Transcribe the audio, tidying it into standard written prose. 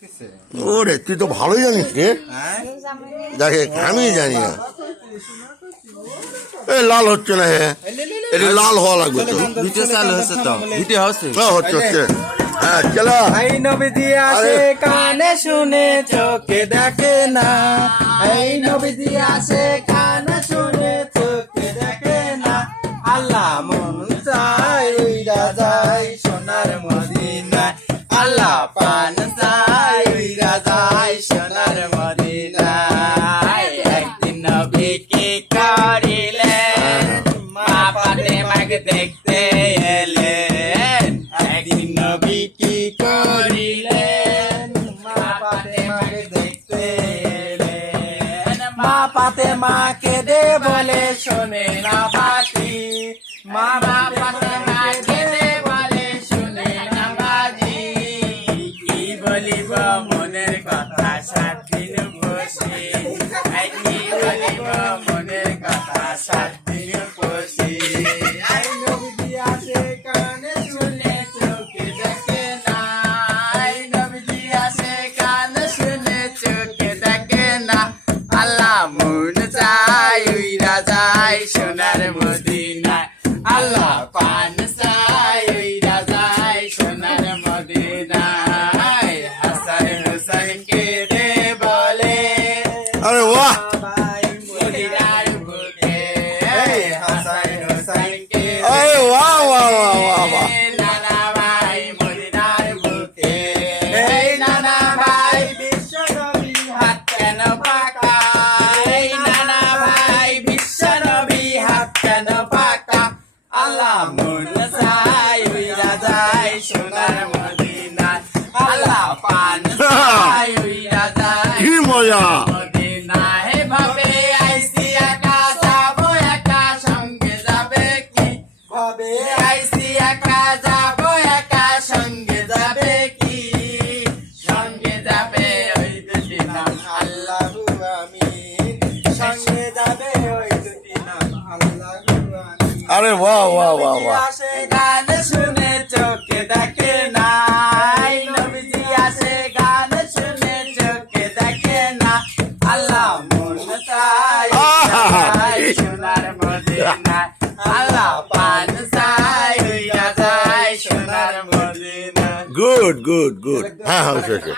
ওরে তুই তো ভালোই জানিস রে। দেখে আমি জানি না। এই লাল হচ্ছে না, হ্যাঁ এটা লাল হওয়া লাগবে তো। ভিডিও চালু হচ্ছে তো, ভিডিও হচ্ছে। হ্যাঁ হচ্ছে হচ্ছে, হ্যাঁ চলো। এই নবীজি আসে কানে শুনে চোখে দেখে না, এই নবীজি আসে কানে শুনে চোখে দেখে না। আল্লাহ মন চায় উইরা যায় সোনার মদিনায়, আল্লাহ পান চায় উইরা যায় সোনার মদিনায়। একদিন নবী কি করিলেন, মা ফাতেমাকে দেখতে এলেন। একদিন নবী কি করিলেন, মা ফাতেমাকে দেখতে এলেন। মা ফাতেমাকে দে বলে শোনে না বাজি, মা ফাতেমাকে দে বলে শোনে না বাজি। কি বলিব মনের কথা সাত দিন বসে, কি বলিব মনের কথা সাত দিন বসে। আই নবীজি আসে কানে শুনে চোখে দেখে না, আই নবীজি আসে কানে শুনে চোখে দেখে না। আল্লাহ মন চায় উইরা যায় সোনার মদিনায়, আল্লাহ পান চায় উইরা যায় সোনার মদিনায়। হাসান হুসাইনকে দে বলে আরে বাহ, ভাই মদিনার বুকে, হাসান হুসাইনকে আরে বাহ বাহ বাহ বাহ বাহ। নানা ভাই মদিনার বুকে, এই নানা ভাই বিশ্ব নবী হাত কেন পাকা, এই নানা ভাই বিশ্ব নবী হাত কেন পাকা। আল্লাহ মন চায় উইরা যায় সোনার মদিনায়, আল্লাহ পান চায় উইরা যায় কি মজা। মদিনায়। ভাবে আইসি একা যাবো একা, সঙ্গে যাবে কি? ভাবে আইসি একা যাবো একা, সঙ্গে যাবে কি? সঙ্গে যাবে ওই দুটি নাম আল্লাহু আমিন, সঙ্গে যাবে ওই দুটি নাম আল্লাহু আমিন। আরে বাহ বাহ বাহ নবীজি বাহ। আসে গান শুনে চোখে দেখে না, এই নবীজি আসে গান শুনে চোখে দেখে না। আল্লাহ মন চায় যায় সোনার মদিনায়, আল্লাহ পান চায় উইরা যায় সোনার মদিনায়। গুড গুড গুড, হ্যাঁ হ্যাঁ হচ্ছে হচ্ছে।